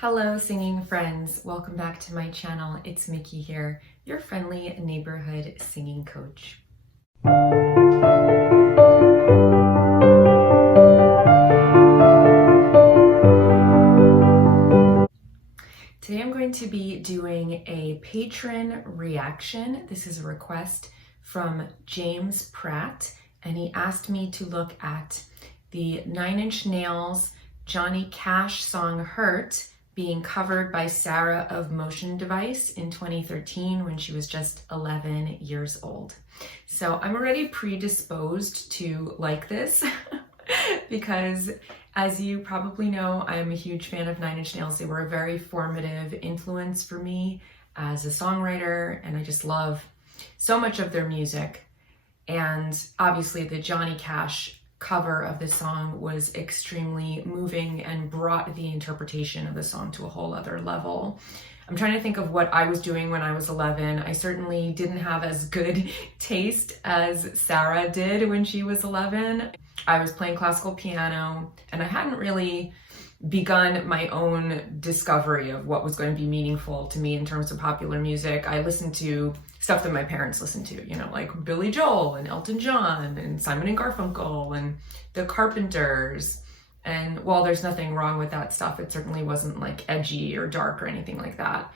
Hello singing friends, welcome back to my channel. It's Mickey here, your friendly neighborhood singing coach. Today I'm going to be doing a patron reaction. This is a request from James Pratt, and he asked me to look at the 9 Inch Nails Johnny Cash song Hurt being covered by Sara of Motion Device in 2013 when she was just 11 years old. So I'm already predisposed to like this because, as you probably know, I am a huge fan of 9 Inch Nails. They were a very formative influence for me as a songwriter, and I just love so much of their music. And obviously the Johnny Cash cover of the song was extremely moving and brought the interpretation of the song to a whole other level. I'm trying to think of what I was doing when I was 11. I certainly didn't have as good taste as Sara did when she was 11. I was playing classical piano and I hadn't really begun my own discovery of what was going to be meaningful to me in terms of popular music. I listened to stuff that my parents listened to, you know, like Billy Joel and Elton John and Simon and Garfunkel and the Carpenters. And while there's nothing wrong with that stuff, it certainly wasn't like edgy or dark or anything like that.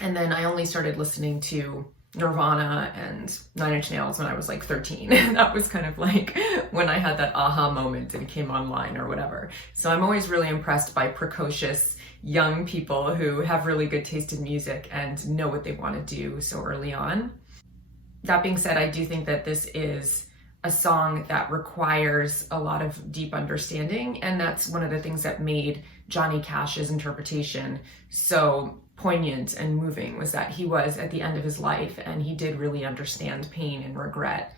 And then I only started listening to Nirvana and 9 Inch Nails when I was like 13. That was kind of like when I had that aha moment and came online or whatever. So I'm always really impressed by precocious young people who have really good taste in music and know what they want to do so early on. That being said, I do think that this is a song that requires a lot of deep understanding, and that's one of the things that made Johnny Cash's interpretation so poignant and moving, was that he was at the end of his life and he did really understand pain and regret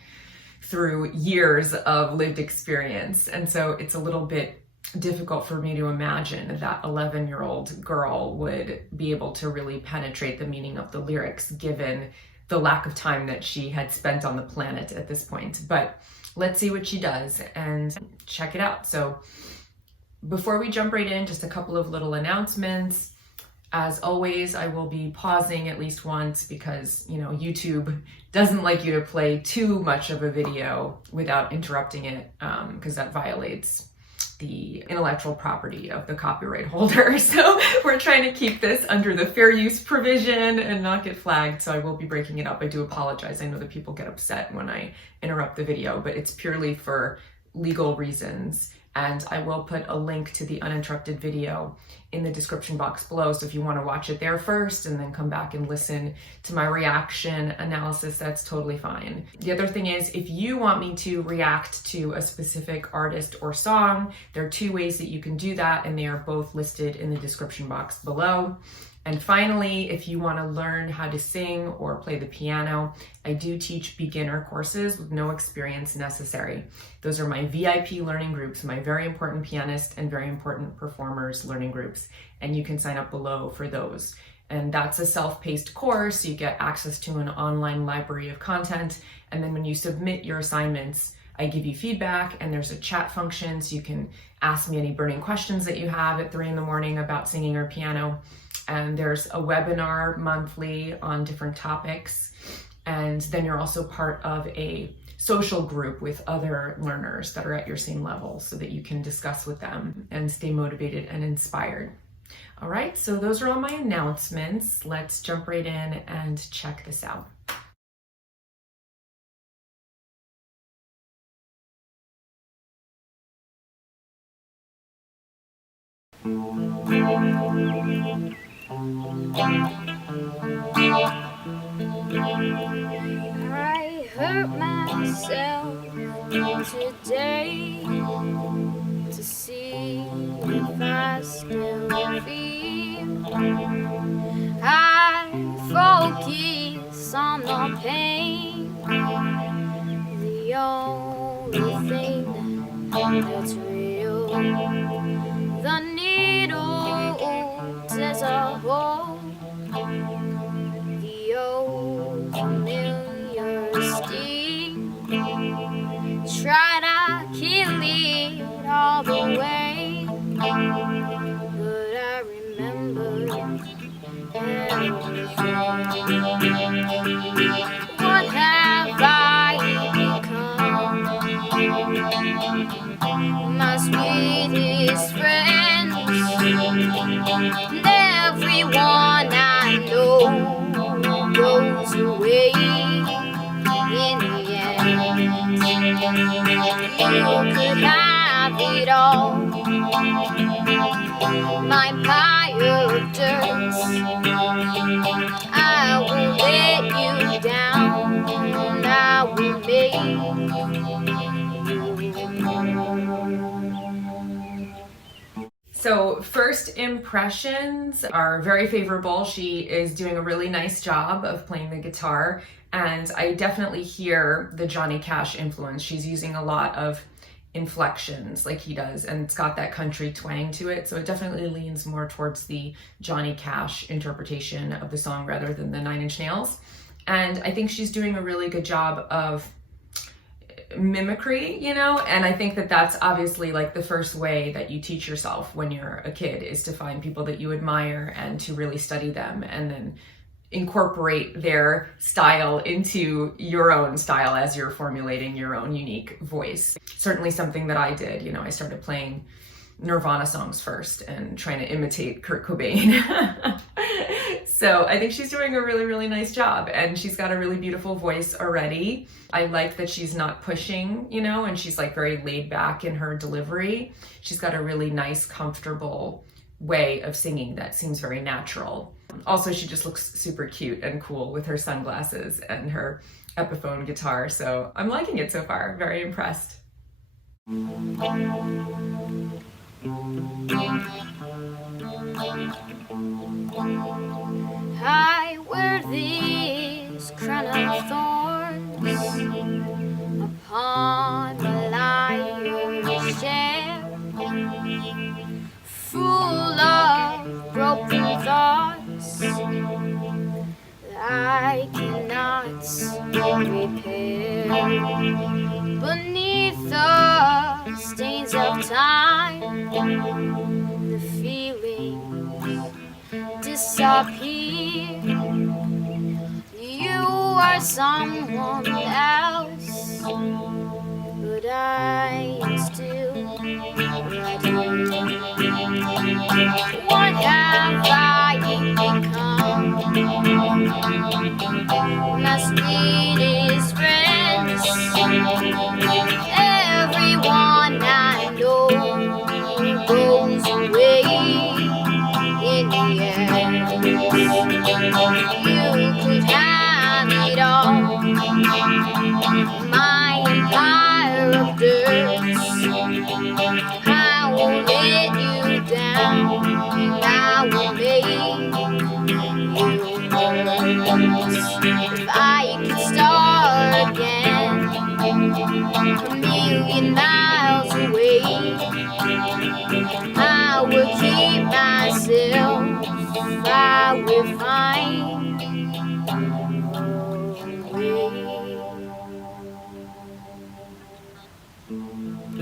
through years of lived experience. And so it's a little bit difficult for me to imagine that 11-year-old girl would be able to really penetrate the meaning of the lyrics given the lack of time that she had spent on the planet at this point. But let's see what she does and check it out. So before we jump right in, just a couple of little announcements. As always, I will be pausing at least once because, you know, YouTube doesn't like you to play too much of a video without interrupting it, because that violates the intellectual property of the copyright holder. So we're trying to keep this under the fair use provision and not get flagged. So I will be breaking it up. I do apologize. I know that people get upset when I interrupt the video, but it's purely for legal reasons. And I will put a link to the uninterrupted video in the description box below. So if you want to watch it there first and then come back and listen to my reaction analysis, that's totally fine. The other thing is, if you want me to react to a specific artist or song, there are 2 ways that you can do that, and they are both listed in the description box below. And finally, if you want to learn how to sing or play the piano, I do teach beginner courses with no experience necessary. Those are my VIP learning groups, my very important pianist and very important performers learning groups, and you can sign up below for those. And that's a self-paced course. You get access to an online library of content, and then when you submit your assignments, I give you feedback, and there's a chat function so you can ask me any burning questions that you have at 3 in the morning about singing or piano. And there's a webinar monthly on different topics. And then you're also part of a social group with other learners that are at your same level so that you can discuss with them and stay motivated and inspired. All right, so those are all my announcements. Let's jump right in and check this out. I hurt myself today to see if I still feel. I focus on the pain, the only thing that's real. The needle tears a hole, the old familiar sting. Try to kill it all the way, but I remember my pile of dirt. I won't let you down, I will make you. So first impressions are very favorable. She is doing a really nice job of playing the guitar, and I definitely hear the Johnny Cash influence. She's using a lot of inflections like he does, and it's got that country twang to it, so it definitely leans more towards the Johnny Cash interpretation of the song rather than the Nine Inch Nails. And I think she's doing a really good job of mimicry, you know, and I think that that's obviously like the first way that you teach yourself when you're a kid, is to find people that you admire and to really study them and then incorporate their style into your own style as you're formulating your own unique voice. Certainly something that I did. You know, I started playing Nirvana songs first and trying to imitate Kurt Cobain. So I think she's doing a really, really nice job, and she's got a really beautiful voice already. I like that she's not pushing, you know, and she's like very laid back in her delivery. She's got a really nice, comfortable way of singing that seems very natural. Also, she just looks super cute and cool with her sunglasses and her Epiphone guitar. So I'm liking it so far. Very impressed. I wear this crown of thorns upon my liar's chair, full of broken thoughts that I cannot repair. Beneath the stains of time, the feelings disappear. You are someone else, but I am still right here. What have I become? My sweetest friends, everyone I know goes away in the end. You could have it all, my empire of dirt. I won't let you down, I will make you worse. If I could start again, a million miles away, I will keep myself, I will find a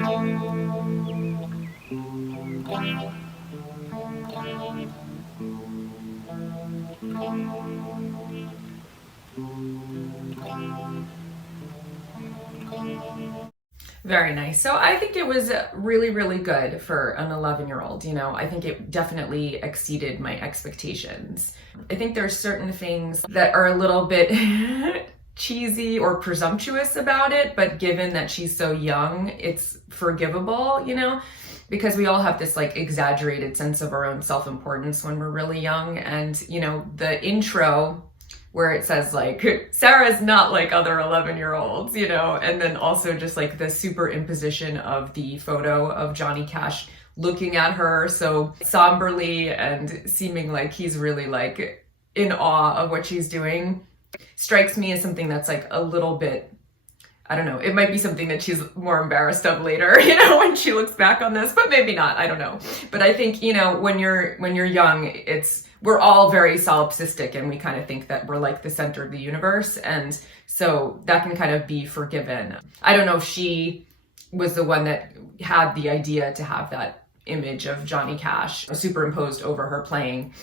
Very nice. So I think it was really, really good for an 11-year-old. You know, I think it definitely exceeded my expectations. I think there's certain things that are a little bit cheesy or presumptuous about it, but given that she's so young, it's forgivable, you know, because we all have this like exaggerated sense of our own self-importance when we're really young. And, you know, the intro where it says like, Sarah's not like other 11-year-olds, you know, and then also just like the superimposition of the photo of Johnny Cash looking at her so somberly and seeming like he's really like in awe of what she's doing, strikes me as something that's like a little bit, I don't know, it might be something that she's more embarrassed of later, you know, when she looks back on this, but maybe not, I don't know. But I think, you know, when you're young, we're all very solipsistic, and we kind of think that we're like the center of the universe. And so that can kind of be forgiven. I don't know if she was the one that had the idea to have that image of Johnny Cash superimposed over her playing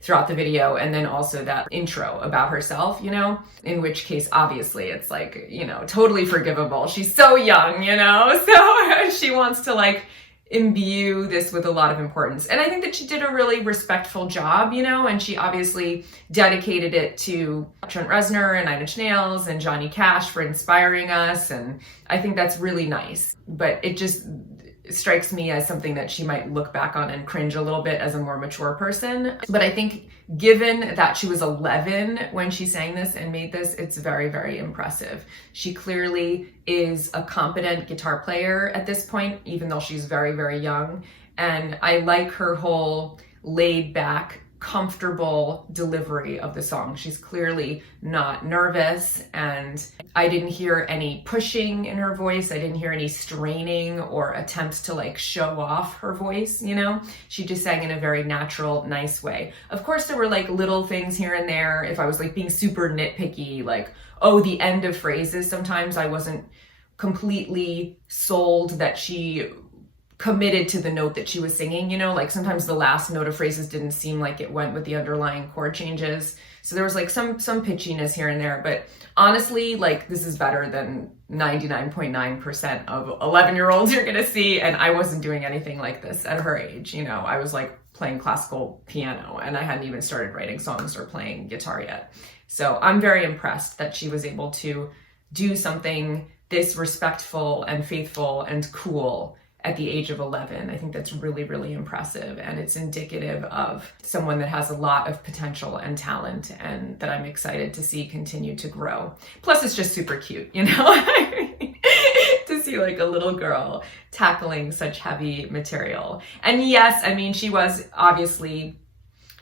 throughout the video, and then also that intro about herself, you know, in which case, obviously, it's like, you know, totally forgivable. She's so young, you know, so she wants to like imbue this with a lot of importance. And I think that she did a really respectful job, you know, and she obviously dedicated it to Trent Reznor and Nine Inch Nails and Johnny Cash for inspiring us. And I think that's really nice. But it just, strikes me as something that she might look back on and cringe a little bit as a more mature person. But I think given that she was 11 when she sang this and made this, it's very, very impressive. She clearly is a competent guitar player at this point, even though she's very, very young. And I like her whole laid back, comfortable delivery of the song. She's clearly not nervous, and I didn't hear any pushing in her voice. I didn't hear any straining or attempts to like show off her voice, you know? She just sang in a very natural, nice way. Of course, there were like little things here and there. If I was like being super nitpicky, like, oh, the end of phrases, sometimes I wasn't completely sold that she committed to the note that she was singing, you know, like sometimes the last note of phrases didn't seem like it went with the underlying chord changes. So there was like some pitchiness here and there, but honestly, like this is better than 99.9% of 11-year-olds you're gonna see. And I wasn't doing anything like this at her age. You know, I was like playing classical piano and I hadn't even started writing songs or playing guitar yet. So I'm very impressed that she was able to do something this respectful and faithful and cool at the age of 11. I think that's really, really impressive. And it's indicative of someone that has a lot of potential and talent and that I'm excited to see continue to grow. Plus it's just super cute, you know, to see like a little girl tackling such heavy material. And yes, I mean, she was obviously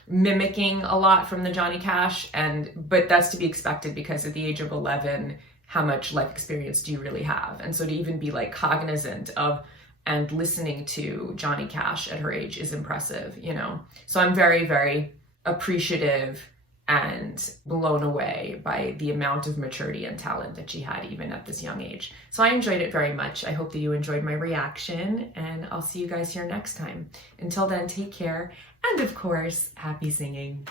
mimicking a lot from the Johnny Cash, but that's to be expected because at the age of 11, how much life experience do you really have? And so to even be like cognizant of and listening to Johnny Cash at her age is impressive, you know? So I'm very, very appreciative and blown away by the amount of maturity and talent that she had even at this young age. So I enjoyed it very much. I hope that you enjoyed my reaction, and I'll see you guys here next time. Until then, take care, and of course, happy singing.